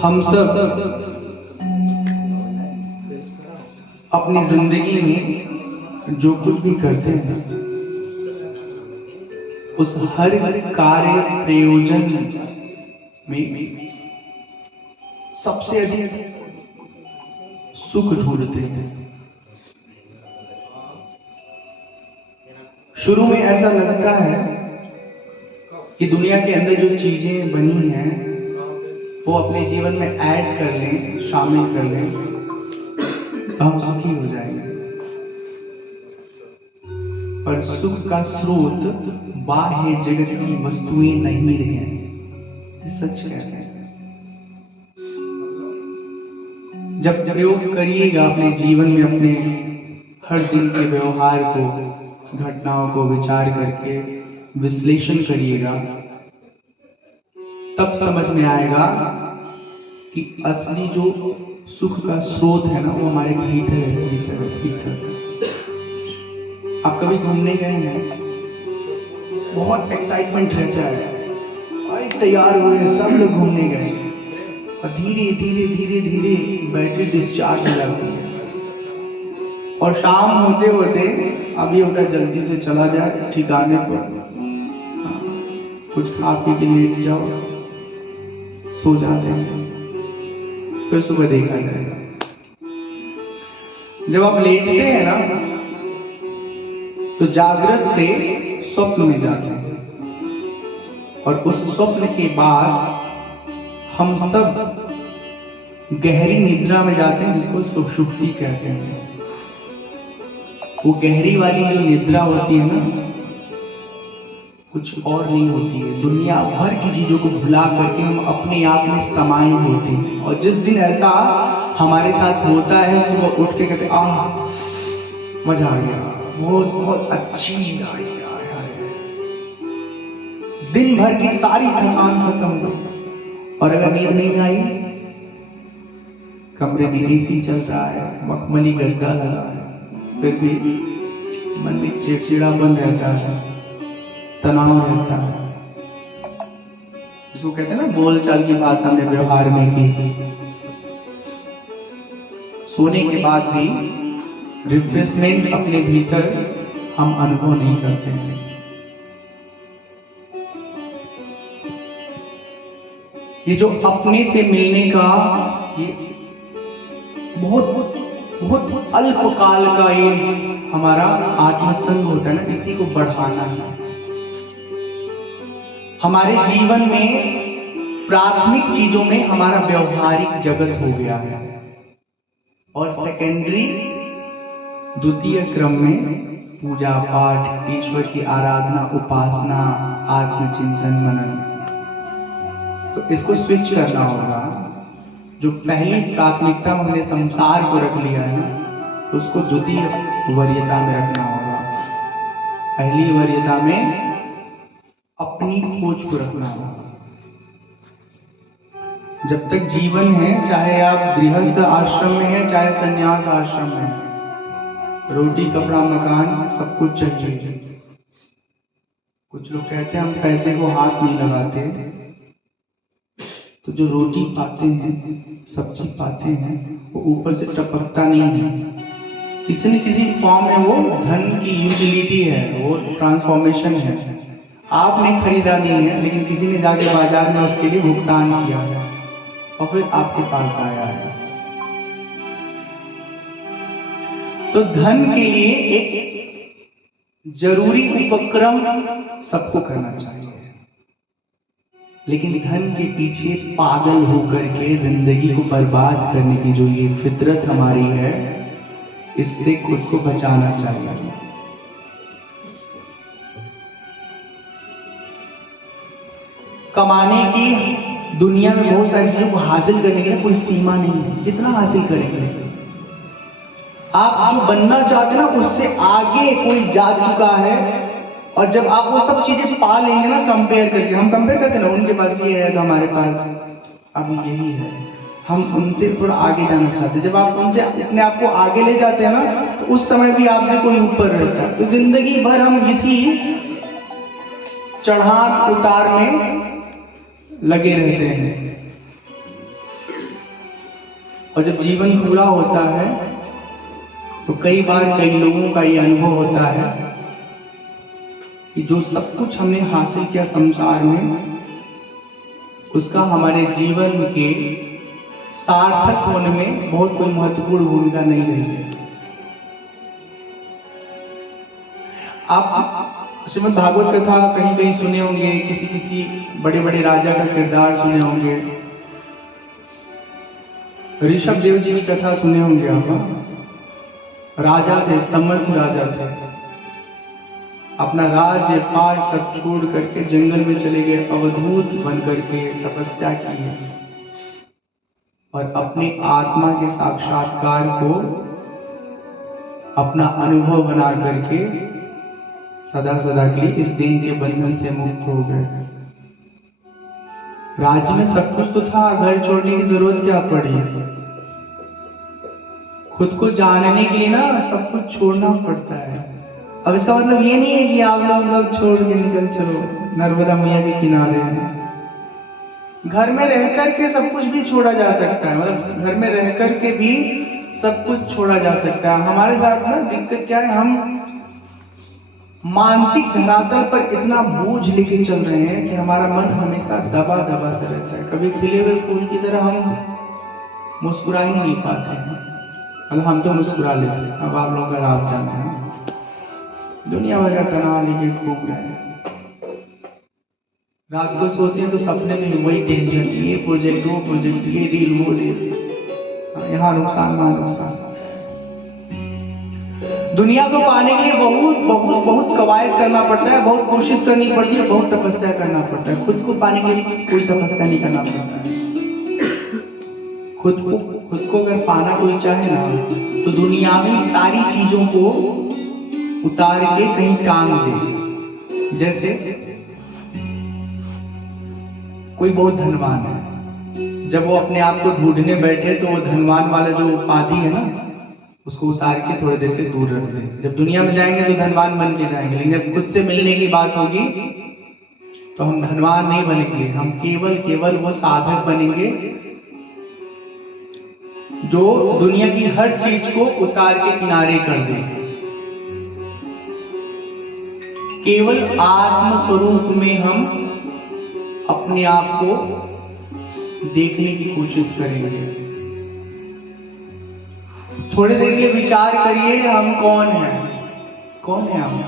हम सब अपनी जिंदगी में जो कुछ भी करते हैं उस हर कार्य प्रयोजन में सबसे अधिक सुख ढूंढते हैं। शुरू में ऐसा लगता है कि दुनिया के अंदर जो चीजें बनी हैं वो अपने जीवन में ऐड कर लें, शामिल कर लें तो हम सुखी हो जाएंगे। पर सुख का स्रोत बाह्य जगत की वस्तुएं नहीं रहे, ये सच कह रहे हैं। जब प्रयोग करिएगा अपने जीवन में, अपने हर दिन के व्यवहार को, घटनाओं को विचार करके विश्लेषण करिएगा, तब समझ में आएगा कि असली जो सुख का स्रोत है ना वो हमारे भीतर है, भीतर। आप कभी घूमने गए हैं? बहुत एक्साइटमेंट रहता है, भाई तैयार हुए, सब लोग घूमने गए और धीरे धीरे धीरे धीरे बैटरी डिस्चार्ज हो जाती है और शाम होते होते अभी होता है जल्दी से चला जाए ठिकाने पर, कुछ खा पी के लेट जाओ, सो जाते हैं, फिर सुबह देखा जाएगा। जब आप लेटते हैं ना तो जागृत से स्वप्न में जाते हैं और उस स्वप्न के बाद हम सब गहरी निद्रा में जाते हैं, जिसको सुषुप्ति कहते हैं। वो गहरी वाली जो निद्रा होती है ना, कुछ और नहीं होती है, दुनिया भर की चीजों को भुला करके हम अपने आप में समाये होते हैं। और जिस दिन ऐसा हमारे साथ होता है, सुबह उठ के कहते मजा आ गया, बहुत अच्छी नींद आई, दिन भर की सारी थकान खत्म हो गई। और अगर नींद नहीं आई, कमरे में एसी चल रहा है, मखमली गद्दा लगा है, फिर भी मन में चिड़चिड़ापन रहता है, तनाव रहता है, जिसको कहते हैं ना बोलचाल की भाषा में, व्यवहार में कि सोने के बाद भी रिफ्रेशमेंट अपने भीतर हम अनुभव नहीं करते हैं। ये जो अपने से मिलने का ये बहुत अल्पकाल का ये हमारा आत्मसंग होता है ना, इसी को बढ़ाना है। हमारे जीवन में प्राथमिक चीजों में हमारा व्यवहारिक जगत हो गया है और सेकेंडरी, द्वितीय क्रम में पूजा पाठ, ईश्वर की आराधना, उपासना, आत्मचिंतन, मनन। तो इसको स्विच करना होगा। जो पहली प्राथमिकता हमने संसार को रख लिया है ना, उसको द्वितीय वरीयता में रखना होगा। पहली वरीयता में अपनी खोज को रखना होगा। जब तक जीवन है, चाहे आप गृहस्थ आश्रम में हैं, चाहे संन्यास आश्रम में, रोटी कपड़ा मकान सब कुछ चाहिए। कुछ लोग कहते हैं हम पैसे को हाथ नहीं लगाते, तो जो रोटी पाते हैं, सब्जी पाते हैं, वो ऊपर से टपकता नहीं है, किसी न किसी फॉर्म में वो धन की यूटिलिटी है, वो ट्रांसफॉर्मेशन है। आपने खरीदा नहीं है, लेकिन किसी ने जाके बाजार में उसके लिए भुगतान किया है और फिर आपके पास आया है। तो धन के लिए एक जरूरी उपक्रम सबको करना चाहिए, लेकिन धन के पीछे पागल होकर के जिंदगी को बर्बाद करने की जो ये फितरत हमारी है, इससे खुद को बचाना चाहिए। कमाने की दुनिया में बहुत सारी चीजों को हासिल करने के लिए कोई सीमा नहीं है, कितना हासिल करेंगे। आप जो बनना चाहते हैं ना, उससे आगे कोई जा चुका है, और जब आप वो सब चीजें पा लेंगे ना, कंपेयर करके, हम कंपेयर करते हैं ना, उनके पास ये है तो हमारे पास अभी यही है, हम उनसे थोड़ा आगे जाना चाहते हैं। जब आप उनसे अपने आप को आगे ले जाते हैं ना, तो उस समय भी आपसे कोई ऊपर रहता है। तो जिंदगी भर हम इसी चढ़ाव उतार में लगे रहते हैं। और जब जीवन पूरा होता है तो कई बार कई लोगों का ये अनुभव होता है कि जो सब कुछ हमने हासिल किया संसार में, उसका हमारे जीवन के सार्थक होने में बहुत कोई महत्वपूर्ण भूमिका नहीं रही है। आप श्रीमद् भागवत कथा कहीं कहीं सुने होंगे, किसी किसी बड़े बड़े राजा का किरदार सुने होंगे, ऋषभ देव जी की कथा सुने होंगे आप। राजा थे, समर्थ राजा थे, अपना राज्य पाठ सब छोड़ करके जंगल में चले गए, अवधूत बन करके तपस्या की है और अपनी आत्मा के साक्षात्कार को अपना अनुभव बना करके सदा सदा के लिए इस देह के बंधन से मुक्त हो गए। राज्य में सब कुछ तो था, घर छोड़ने की जरूरत क्या पड़ी? खुद को जानने के लिए ना सब कुछ छोड़ना पड़ता है। अब इसका मतलब ये नहीं है कि आप लोग छोड़ के निकल चलो नर्मदा मैया के किनारे हैं। घर में रह करके सब कुछ भी छोड़ा जा सकता है, मतलब घर में रह करके भी सब कुछ छोड़ा जा सकता है। हमारे साथ ना दिक्कत क्या है, हम मानसिक धरातल पर इतना बोझ लेके चल रहे हैं कि हमारा मन हमेशा दबा दबा से रहता है। कभी खिले हुए फूल की तरह हम मुस्कुरा ही नहीं पाते हैं। अब हम तो मुस्कुरा लेते हैं, अब आप लोग का आप जानते हैं दुनिया भर का तनाव लेके घूम रहे हैं। रात को सोते हैं तो सपने में वही टेंशन, ये प्रोजेक्ट वो प्रोजेक्ट, ये डील वो डील, यहाँ नुकसान वहां नुकसान। दुनिया को पाने के लिए बहुत बहुत बहुत कवायद करना पड़ता है, बहुत कोशिश करनी पड़ती है, बहुत तपस्या करना पड़ता है। खुद को पाने के लिए कोई तपस्या नहीं करना पड़ता है। खुद को अगर पाना कोई चाहे ना तो दुनियावी सारी चीजों को उतार के कहीं टांग दे। जैसे कोई बहुत धनवान है, जब वो अपने आप को ढूंढने बैठे तो वो धनवान वाला जो उपाधि है ना उसको उतार के थोड़ी देर के दूर रख दे। जब दुनिया में जाएंगे तो धनवान बन के जाएंगे, लेकिन जब खुद से मिलने की बात होगी तो हम धनवान नहीं बनेंगे, हम केवल वो साधक बनेंगे जो दुनिया की हर चीज को उतार के किनारे कर दे। केवल आत्म स्वरूप में हम अपने आप को देखने की कोशिश करेंगे। थोड़ी देर के लिए विचार करिए, हम कौन हैं? कौन है हम?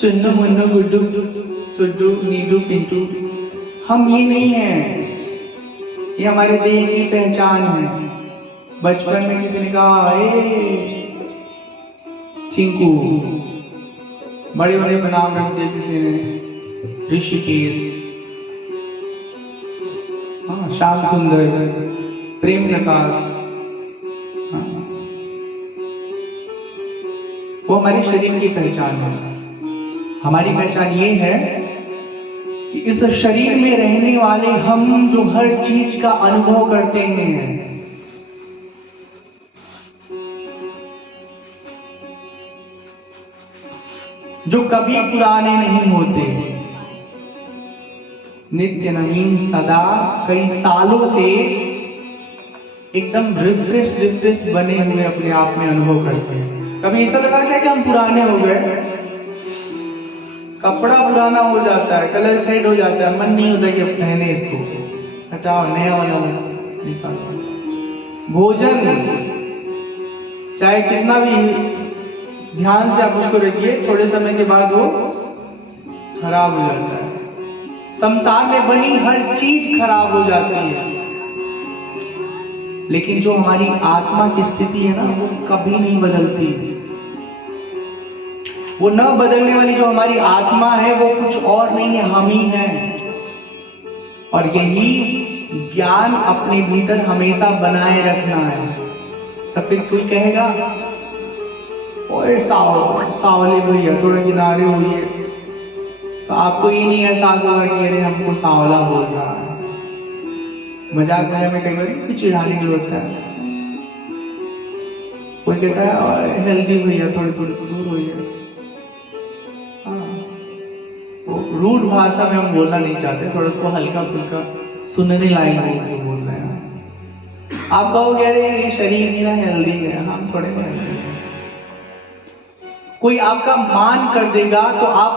चुन्नू मुन्नू गुड्डू सुड्डू नीडू पिंटू, हम ये नहीं हैं। ये हमारे देह की पहचान है। बचपन में किसी ने कहा ए चिंकू, बड़े बड़े नाम रख दिए किसी ने, ऋषिकेश, श्याम सुंदर, प्रेम प्रकाश। वो हमारे शरीर की पहचान है। हमारी पहचान ये है कि इस शरीर में रहने वाले हम जो हर चीज का अनुभव करते हैं, जो कभी पुराने नहीं होते, नित्य नवीन, सदा कई सालों से एकदम रिफ्रेश बने हुए अपने आप में अनुभव करते हैं। कभी ऐसा लगा क्या कि हम पुराने हो गए? कपड़ा पुराना हो जाता है, कलर फेड हो जाता है, मन नहीं होता कि अब पहने इसको, हटाओ नया वाला निकालो। भोजन चाहे कितना भी ध्यान से आप उसको रखिए, थोड़े समय के बाद वो खराब हो जाता है। संसार में बनी हर चीज खराब हो जाती है, लेकिन जो हमारी आत्मा की स्थिति है ना वो कभी नहीं बदलती। वो न बदलने वाली जो हमारी आत्मा है वो कुछ और नहीं है, हम ही हैं। और यही ज्ञान अपने भीतर हमेशा बनाए रखना है। तब फिर कोई कहेगा ओए सावले भैया थोड़ा किनारे होइए, तो आपको ये नहीं एहसास होगा कि अरे हमको सावला बोल रहा है। मजाक में कई बार चिढ़ाने के लिए होता है। कोई कहता है हेल्दी भैया थोड़ी थोड़ी दूर होइए। रूड भाषा में हम बोलना नहीं चाहते, थोड़ा उसको हल्का फुल्का सुनने लायक बोल रहे हैं। आप कहोगे अरे ये शरीर मेरा हेल्दी है, हम थोड़े ना हेल्दी है। कोई आपका मान कर देगा तो आप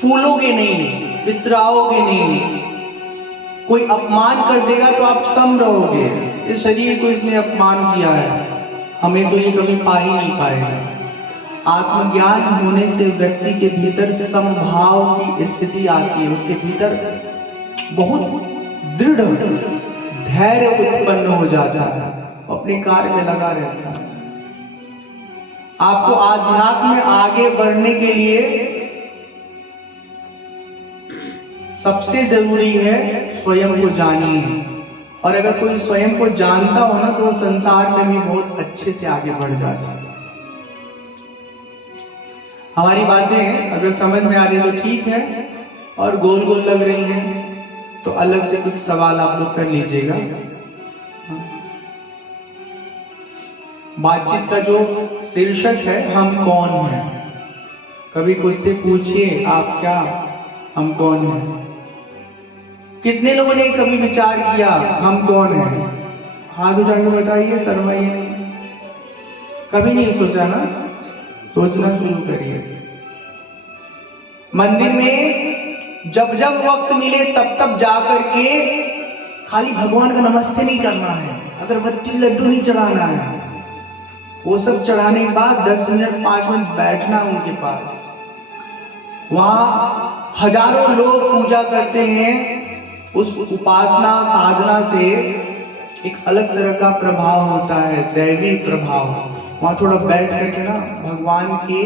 फूलोगे नहीं, इतराओगे नहीं। कोई अपमान कर देगा तो आप सम रहोगे। इस शरीर को इसने अपमान किया है, हमें तो ये कभी पा ही नहीं पाएगा। आत्मज्ञान होने से व्यक्ति के भीतर समभाव की स्थिति आती है, उसके भीतर बहुत दृढ़ धैर्य उत्पन्न हो जाता है, अपने कार्य में लगा रहता है। आपको आध्यात्म में आगे बढ़ने के लिए सबसे जरूरी है स्वयं को जानिए। और अगर कोई स्वयं को जानता हो ना तो वो संसार में भी बहुत अच्छे से आगे बढ़ जाता है। हमारी बातें अगर समझ में आ रही है तो ठीक है, और गोल गोल लग रही हैं तो अलग से कुछ सवाल आप लोग कर लीजिएगा। बातचीत का जो शीर्षक है हम कौन हैं, कभी कोई से पूछिए आप क्या, हम कौन हैं। कितने लोगों ने कभी विचार किया हम कौन हैं? हाथ उठा के बताइए, शर्माइए नहीं। कभी नहीं सोचा ना? सोचना शुरू करिए। मंदिर में जब जब वक्त मिले तब तब जाकर के खाली भगवान का नमस्ते नहीं करना है, अगरबत्ती लड्डू नहीं चढ़ाना है। वो सब चढ़ाने के बाद 10 मिनट 5 मिनट बैठना उनके पास। वहां हजारों लोग पूजा करते हैं। उस उपासना साधना से एक अलग तरह का प्रभाव होता है, दैवी प्रभाव। वहां थोड़ा बैठ करके ना भगवान के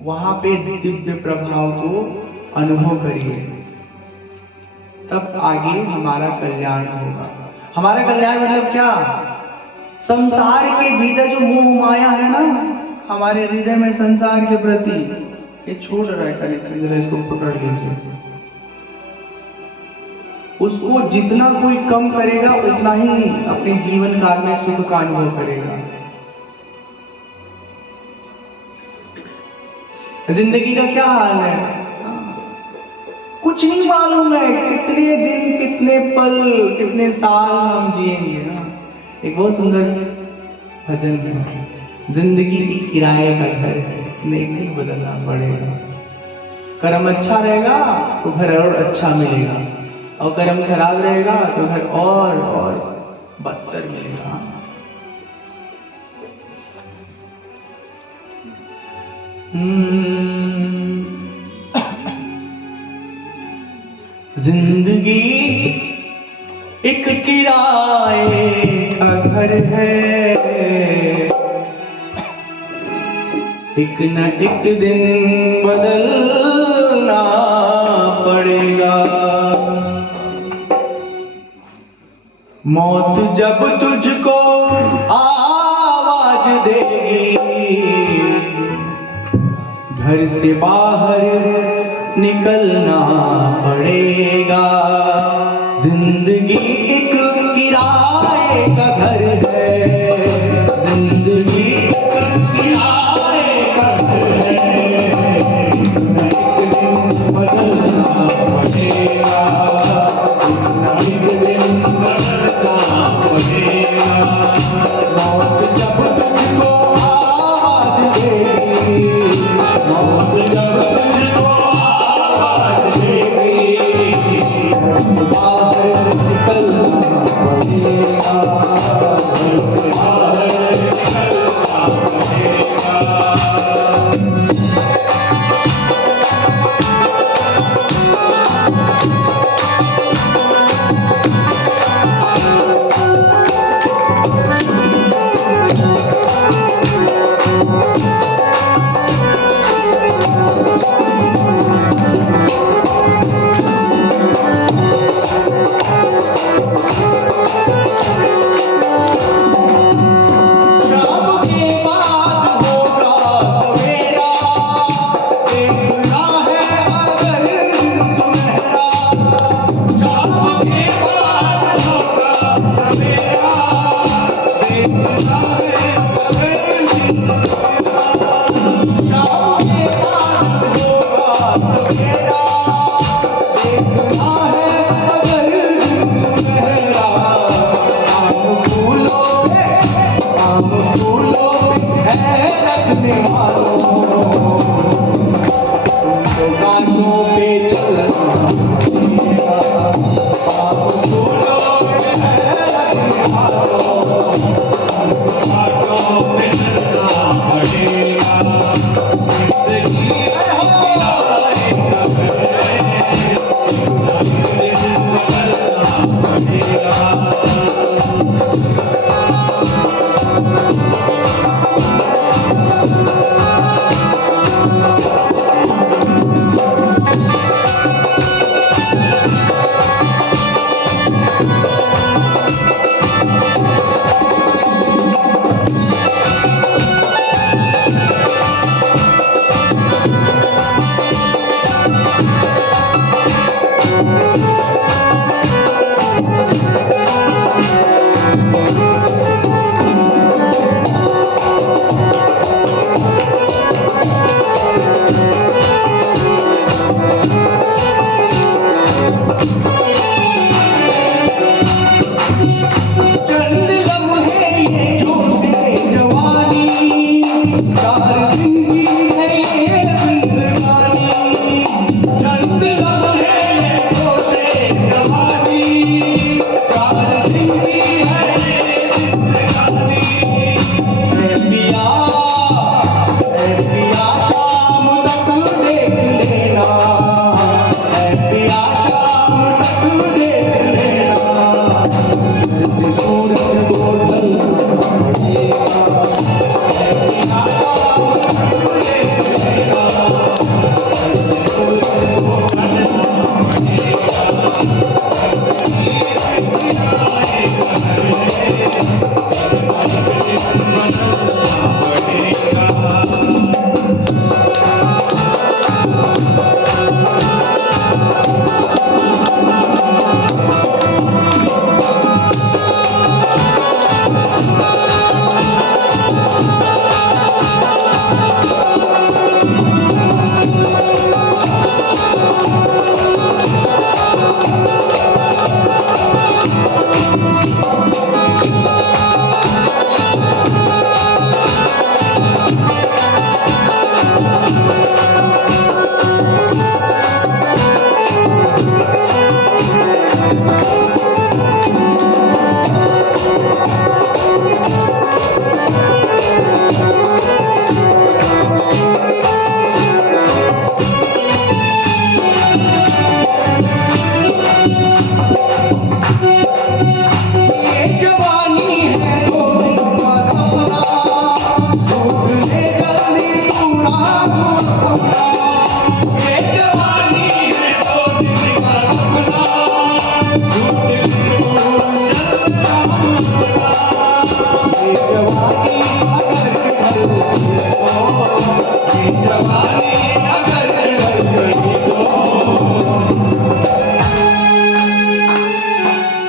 वहां पे दिव्य प्रभाव को अनुभव करिए, तब आगे हमारा कल्याण होगा। हमारा कल्याण मतलब क्या? संसार के भीतर जो मोह माया है ना हमारे हृदय में संसार के प्रति, ये छोड़ रहा है कनेक्शन, जरा इसको पकड़ लीजिए। उसको जितना कोई कम करेगा उतना ही अपने जीवन काल में सुख का अनुभव करेगा। जिंदगी का क्या हाल है? कुछ नहीं मालूम है, कितने दिन, कितने पल, कितने साल हम जिएंगे ना। एक बहुत सुंदर भजन है, जिंदगी एक किराए का घर है, नहीं नहीं बदलना पड़ेगा। कर्म अच्छा रहेगा तो घर और अच्छा मिलेगा, और कर्म खराब रहेगा तो घर और बदतर मिलेगा। जिंदगी एक किराए का घर है, एक न एक दिन बदलना पड़ेगा। मौत जब तुझको आवाज देगी, घर से बाहर निकलना पड़ेगा। जिंदगी एक किराए का घर है, जिंदगी एक किराए का घर है, एक दिन बदलना पड़ेगा, एक दिन बदलना पड़ेगा। मौत जब तुझको आवाज देगी, मौत जब तुझको आवाज देगी, बाहर निकलना पड़ेगा, बाहर निकलना पड़ेगा।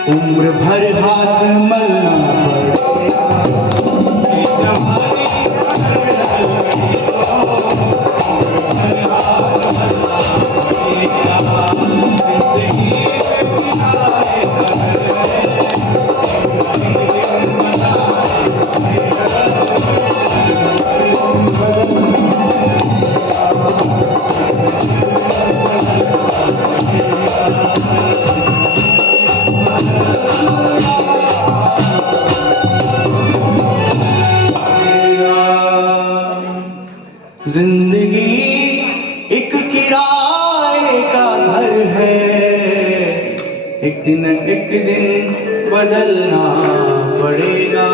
उम्र भर हाथ मलना जिंदगी एक किराए का घर है, एक दिन बदलना पड़ेगा।